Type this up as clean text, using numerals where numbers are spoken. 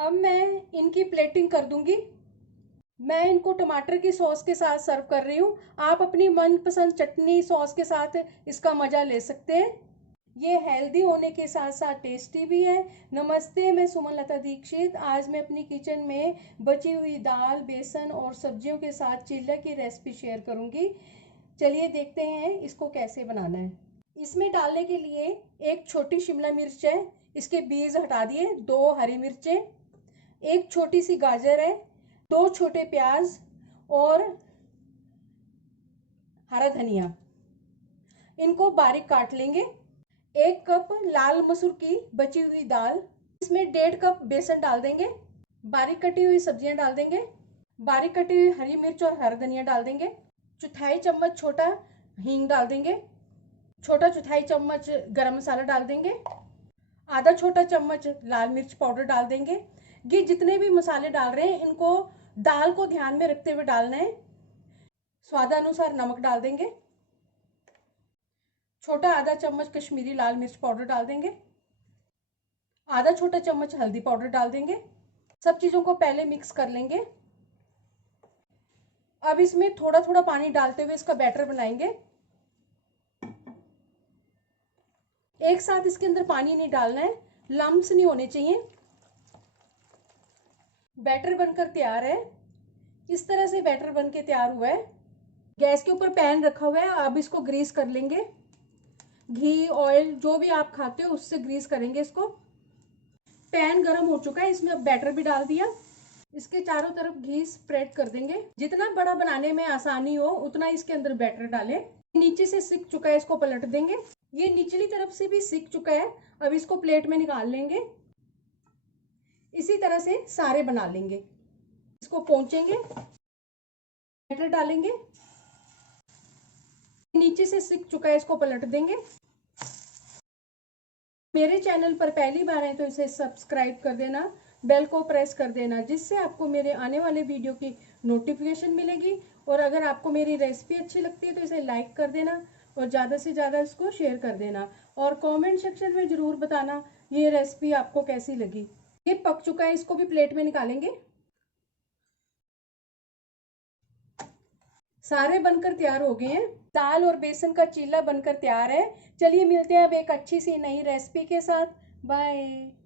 अब मैं इनकी प्लेटिंग कर दूंगी। मैं इनको टमाटर की सॉस के साथ सर्व कर रही हूँ। आप अपनी मनपसंद चटनी सॉस के साथ इसका मज़ा ले सकते हैं। ये हेल्दी होने के साथ साथ टेस्टी भी है। नमस्ते, मैं सुमन लता दीक्षित। आज मैं अपनी किचन में बची हुई दाल, बेसन और सब्जियों के साथ चिल्ला की रेसिपी शेयर करूंगी। चलिए देखते हैं इसको कैसे बनाना है। इसमें डालने के लिए एक छोटी शिमला मिर्च है, इसके बीज हटा दिए। 2 हरी मिर्चें, एक छोटी सी गाजर है, 2 छोटे प्याज और हरा धनिया। इनको बारीक काट लेंगे। 1 कप लाल मसूर की बची हुई दाल, इसमें 1.5 कप बेसन डाल देंगे। बारीक कटी हुई सब्जियां डाल देंगे। बारीक कटी हुई हरी मिर्च और हरा धनिया डाल देंगे। चौथाई चम्मच छोटा हींग डाल देंगे। छोटा चौथाई चम्मच गरम मसाला डाल देंगे। आधा छोटा चम्मच लाल मिर्च पाउडर डाल देंगे। ये जितने भी मसाले डाल रहे हैं इनको दाल को ध्यान में रखते हुए डालना है। स्वादानुसार नमक डाल देंगे। छोटा आधा चम्मच कश्मीरी लाल मिर्च पाउडर डाल देंगे। आधा छोटा चम्मच हल्दी पाउडर डाल देंगे। सब चीज़ों को पहले मिक्स कर लेंगे। अब इसमें थोड़ा थोड़ा पानी डालते हुए इसका बैटर बनाएंगे। एक साथ इसके अंदर पानी नहीं डालना है, लम्स नहीं होने चाहिए। बैटर बनकर तैयार है। इस तरह से बैटर बन के तैयार हुआ है। गैस के ऊपर पैन रखा हुआ है। अब इसको ग्रीस कर लेंगे। घी, ऑयल जो भी आप खाते हो उससे ग्रीस करेंगे इसको। पैन गरम हो चुका है, इसमें अब बैटर भी डाल दिया। इसके चारों तरफ घी स्प्रेड कर देंगे। जितना बड़ा बनाने में आसानी हो उतना इसके अंदर बैटर डालें। नीचे से सिक चुका है, इसको पलट देंगे। ये निचली तरफ से भी सिक चुका है। अब इसको प्लेट में निकाल लेंगे। इसी तरह से सारे बना लेंगे। इसको पोंचेंगे, बैटर डालेंगे। नीचे से सिक चुका है, इसको पलट देंगे। मेरे चैनल पर पहली बार है तो इसे सब्सक्राइब कर देना, बेल को प्रेस कर देना, जिससे आपको मेरे आने वाले वीडियो की नोटिफिकेशन मिलेगी। और अगर आपको मेरी रेसिपी अच्छी लगती है तो इसे लाइक कर देना और ज़्यादा से ज़्यादा इसको शेयर कर देना। और कमेंट सेक्शन में ज़रूर बताना ये रेसिपी आपको कैसी लगी। ये पक चुका है, इसको भी प्लेट में निकालेंगे। सारे बनकर तैयार हो गए हैं। दाल और बेसन का चीला बनकर तैयार है। चलिए मिलते हैं अब एक अच्छी सी नई रेसिपी के साथ। बाय।